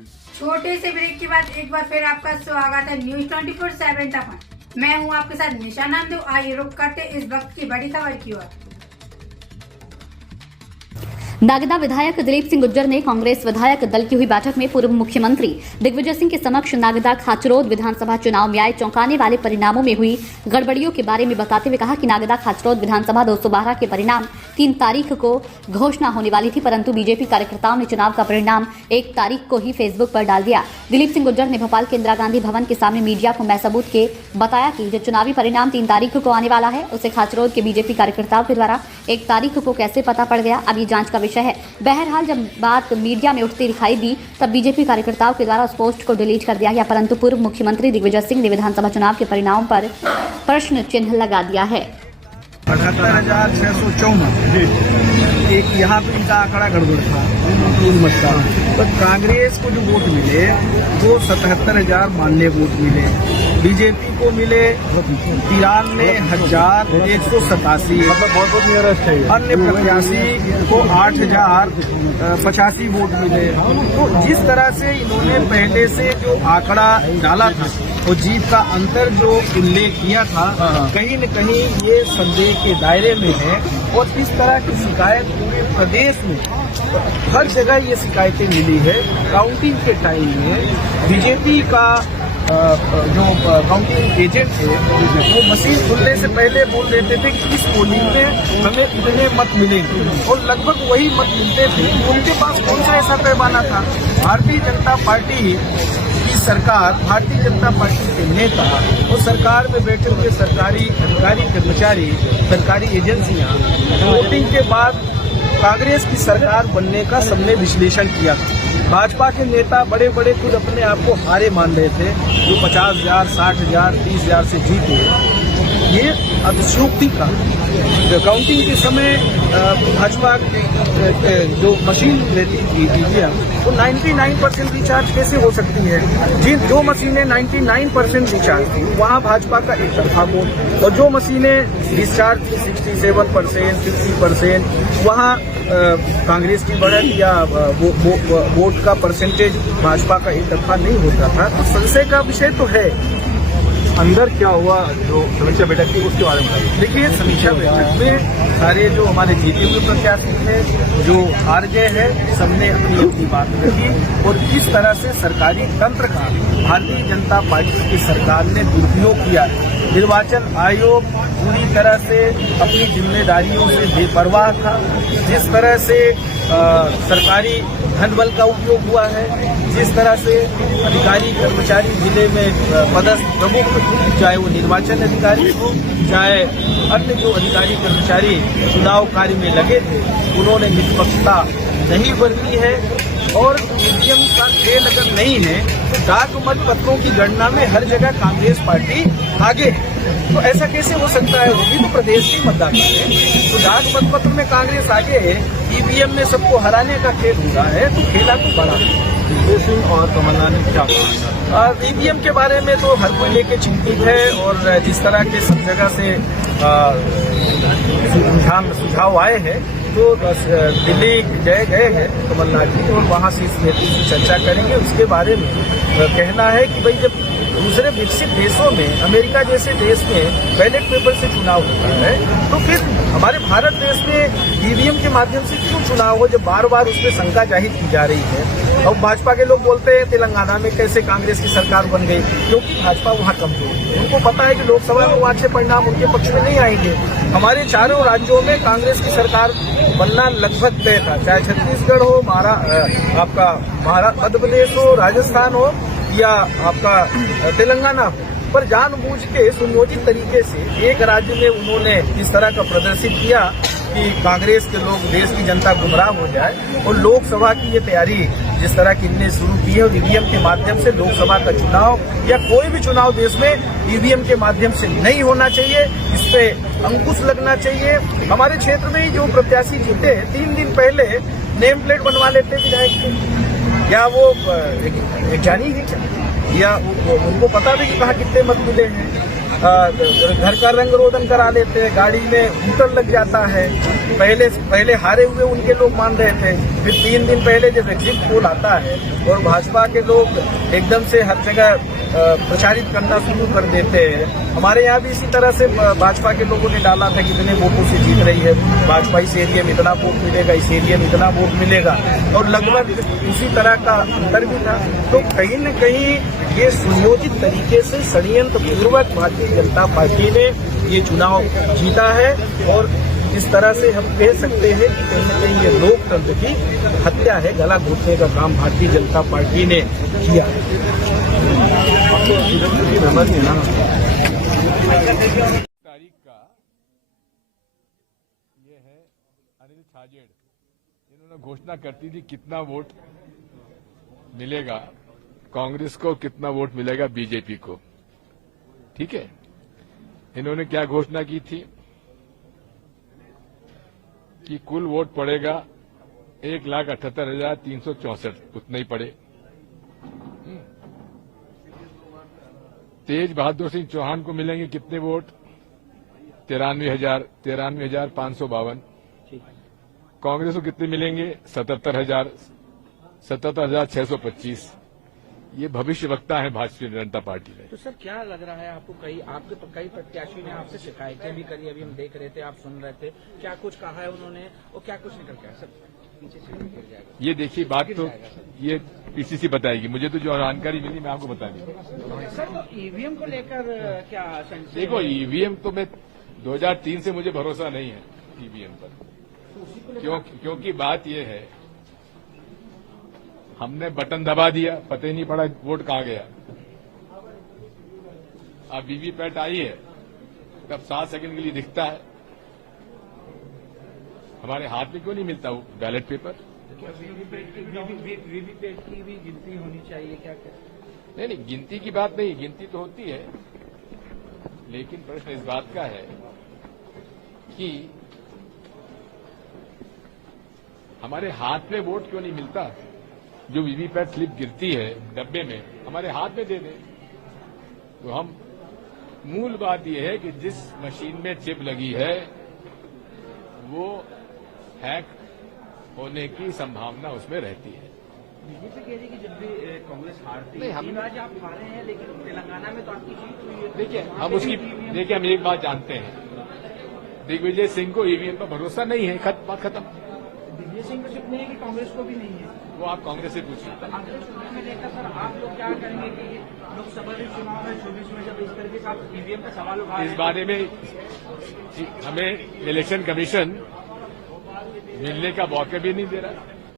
छोटे से ब्रेक के बाद एक बार फिर आपका स्वागत है न्यूज 24/7 तक। मैं हूं आपके साथ निशा नामदेव। आइए रुक करते इस वक्त की बड़ी खबर की ओर। नागदा विधायक दिलीप सिंह गुज्जर ने कांग्रेस विधायक दल की हुई बैठक में पूर्व मुख्यमंत्री दिग्विजय सिंह के समक्ष नागदा खाचरोद विधानसभा चुनाव में आए चौंकाने वाले परिणामों में हुई गड़बड़ियों के बारे में बताते हुए कहा कि नागदा खाचरोद विधानसभा 212 के परिणाम 3 तारीख को घोषणा होने वाली थी, परंतु बीजेपी कार्यकर्ताओं ने चुनाव का परिणाम 1 तारीख को ही फेसबुक पर डाल दिया। दिलीप सिंह गुज्जर ने भोपाल के इंदिरा गांधी भवन के सामने मीडिया को सबूत के बताया कि जो चुनावी परिणाम 3 तारीख को आने वाला है उसे खाचरोद के बीजेपी कार्यकर्ताओं के द्वारा 1 तारीख को कैसे पता पड़ गया, अभी जांच का विषय है। बहरहाल जब बात मीडिया में उठती दिखाई दी तब बीजेपी कार्यकर्ताओं के द्वारा उस पोस्ट को डिलीट कर दिया गया, परंतु पूर्व मुख्यमंत्री दिग्विजय सिंह ने विधानसभा चुनाव के परिणामों पर प्रश्न चिन्ह लगा दिया है। 78,654 एक यहाँ पे इनका आंकड़ा गड़बड़ था मतदान, तो कांग्रेस को जो वोट मिले वो 77,000 मान्य वोट मिले, बीजेपी को मिले 93,187, अन्य प्रत्याशी को 8,085 वोट मिले। तो जिस तरह से इन्होंने पहले से जो आंकड़ा डाला था वो जीत का अंतर जो उल्लेख किया था, कहीं न कहीं ये संदेह के दायरे में है। और इस तरह की शिकायत पूरे प्रदेश में हर जगह ये शिकायतें मिली है। काउंटिंग के टाइम में बीजेपी का जो काउंटिंग एजेंट थे वो मशीन खुलने से पहले बोल देते थे कि इस पोलिंग में हमें इतने मत मिलेंगे और लगभग वही मत मिलते थे। उनके पास कौन सा ऐसा पैमाना था? भारतीय जनता पार्टी की सरकार, भारतीय जनता पार्टी के नेता और सरकार में बैठे हुए सरकारी अधिकारी कर्मचारी, सरकारी एजेंसियां वोटिंग के बाद कांग्रेस की सरकार बनने का सबने विश्लेषण किया था। भाजपा के नेता बड़े बड़े खुद अपने आप को हारे मान रहे थे, जो 50,000, 60,000, 30,000 से जीते। ये अतिशयोक्ति का काउंटिंग के समय भाजपा जो मशीन लेती थी ईवीएम वो 99% रिचार्ज कैसे हो सकती है? जो मशीनें 99% रिचार्ज थी वहाँ भाजपा का एक तरफा वोट, और जो मशीनें डिस्चार्ज थी 67%, 60%, वहाँ कांग्रेस की बढ़त या वोट का परसेंटेज भाजपा का एक तरफा नहीं होता था। तो संशय का विषय तो है। अंदर क्या हुआ जो समीक्षा बैठक थी उसके बारे में देखिए, समीक्षा बैठक में सारे जो हमारे जीते हुए प्रत्याशी थे, जो हार गए हैं, सबने अपनी अपनी बात रखी और किस तरह से सरकारी तंत्र का भारतीय जनता पार्टी की सरकार ने दुरुपयोग किया है। निर्वाचन आयोग पूरी तरह से अपनी जिम्मेदारियों से बेपरवाह था। जिस तरह से सरकारी धन बल का उपयोग हुआ है, जिस तरह से अधिकारी कर्मचारी जिले में पदस्थ प्रमुख, चाहे वो निर्वाचन अधिकारी हो, चाहे अन्य जो अधिकारी कर्मचारी चुनाव कार्य में लगे थे, उन्होंने निष्पक्षता नहीं बरती है। और ईवीएम का खेल अगर नहीं है तो डाक मत पत्रों की गणना में हर जगह कांग्रेस पार्टी आगे है। तो ऐसा कैसे हो सकता है? वो भी तो प्रदेश की मतदाता है। तो डाक मत पत्र में कांग्रेस आगे है, ईवीएम में सबको हराने का खेल हो रहा है, तो खेला तो बड़ा है। सिंह और कमलनाथ ने क्या कहा? ईवीएम के बारे में तो हर कोई लेके चिंतित है, और जिस तरह के सब जगह से सुझाव आए हैं, तो दिल्ली गए हैं कमलनाथ जी और वहाँ से इस नीति से चर्चा करेंगे। उसके बारे में कहना है कि भाई जब दूसरे विकसित देशों में, अमेरिका जैसे देश में बैलेट पेपर से चुनाव होता है, तो फिर हमारे भारत देश में ईवीएम के माध्यम से क्यों चुनाव हो, जब बार बार उसमें शंका जाहिर की जा रही है। और भाजपा के लोग बोलते हैं तेलंगाना में कैसे कांग्रेस की सरकार बन गई, क्योंकि भाजपा वहाँ कमजोर है। उनको पता है कि लोकसभा में अच्छे परिणाम उनके पक्ष में नहीं आएंगे। हमारे चारों राज्यों में कांग्रेस की सरकार बनना लगभग तय था, चाहे छत्तीसगढ़ हो, आपका मध्य प्रदेश हो, राजस्थान हो या आपका तेलंगाना हो। पर जानबूझ के सुनियोजित तरीके से एक राज्य में उन्होंने इस तरह का प्रदर्शित किया कि कांग्रेस के लोग, देश की जनता गुमराह हो जाए। और लोकसभा की ये तैयारी जिस तरह की इनने शुरू की है, ईवीएम के माध्यम से लोकसभा का चुनाव या कोई भी चुनाव देश में ईवीएम के माध्यम से नहीं होना चाहिए। इस पे अंकुश लगना चाहिए। हमारे क्षेत्र में ही जो प्रत्याशी जीते 3 दिन पहले नेम प्लेट बनवा लेते विधायक के, या वो एक जानी है क्या, या उनको पता भी कि कहाँ कितने मत मिले हैं। घर का रंग रोदन करा लेते हैं, गाड़ी में हूटर लग जाता है। पहले हारे हुए उनके लोग मान रहे थे, फिर 3 दिन पहले जब एग्जिट पोल आता है और भाजपा के लोग एकदम से हर जगह प्रचारित करना शुरू कर देते हैं। हमारे यहाँ भी इसी तरह से भाजपा के लोगों ने डाला था कि इतने वोटों से जीत रही है भाजपा, इस एरिया में इतना वोट मिलेगा, इस एरिया में इतना वोट मिलेगा, और लगभग उसी तरह का अंतर भी था। तो कहीं न कहीं ये सुनियोजित तरीके से षड्यंत्र पूर्वक भारतीय जनता पार्टी ने ये चुनाव जीता है, और इस तरह से हम कह सकते हैं कि कहीं न कहीं ये लोकतंत्र की हत्या है, गला घोटने का काम भारतीय जनता पार्टी ने किया है। तारीख का ये है अनिल छाजेड़, इन्होंने घोषणा करती थी कितना वोट मिलेगा कांग्रेस को, कितना वोट मिलेगा बीजेपी को। ठीक है, इन्होंने क्या घोषणा की थी कि कुल वोट पड़ेगा 1,78,364, उतना ही पड़े। तेज बहादुर सिंह चौहान को मिलेंगे कितने वोट? 93,552। कांग्रेस को कितने मिलेंगे? 77,625। ये भविष्यवक्ता है भारतीय जनता पार्टी में। तो सर क्या लग रहा है आपको? कई प्रत्याशी ने आपसे शिकायतें भी करी, अभी हम देख रहे थे, आप सुन रहे थे, क्या कुछ कहा है उन्होंने और क्या कुछ निकल गया? सर पीछे से गिर जाएगा। ये देखिए, बात तो ये पीसीसी बताएगी, मुझे तो जो जानकारी मिली मैं आपको बता दी। सर तो ईवीएम को लेकर क्या संशय? देखो, ईवीएम तो मैं 2003 से मुझे भरोसा नहीं है ईवीएम पर, क्योंकि बात यह है हमने बटन दबा दिया, पता ही नहीं पड़ा वोट कहां गया। अब वीवीपैट आई है तब 7 सेकंड के लिए दिखता है, हमारे हाथ में क्यों नहीं मिलता वो बैलेट पेपर? वीवीपैट की भी गिनती होनी चाहिए क्या? नहीं, गिनती की बात नहीं, गिनती तो होती है, लेकिन प्रश्न इस बात का है कि हमारे हाथ में वोट क्यों नहीं मिलता? जो वीवीपैट स्लिप गिरती है डब्बे में, हमारे हाथ में दे दे। तो हम मूल बात यह है कि जिस मशीन में चिप लगी है वो हैक होने की संभावना उसमें रहती है। बीजेपी कह रही कि जब भी कांग्रेस हारती है, हम आज आप हारे हैं, लेकिन तेलंगाना में तो आपकी जीत हुई है। देखिए, हम एक बात जानते हैं, दिग्विजय सिंह को ईवीएम पर भरोसा नहीं है, बात खत्म। दिग्विजय सिंह को सिर्फ नहीं है कि कांग्रेस को भी नहीं है, वो आप कांग्रेस से पूछिए। अगले चुनाव में लेकर सर आप लोग क्या करेंगे कि लोकसभा के चुनाव में 24 में जब इस तरीके से आप ईवीएम का सवाल उठा रहे हैं? इस बारे में हमें इलेक्शन कमीशन मिलने का मौका भी नहीं दे रहा।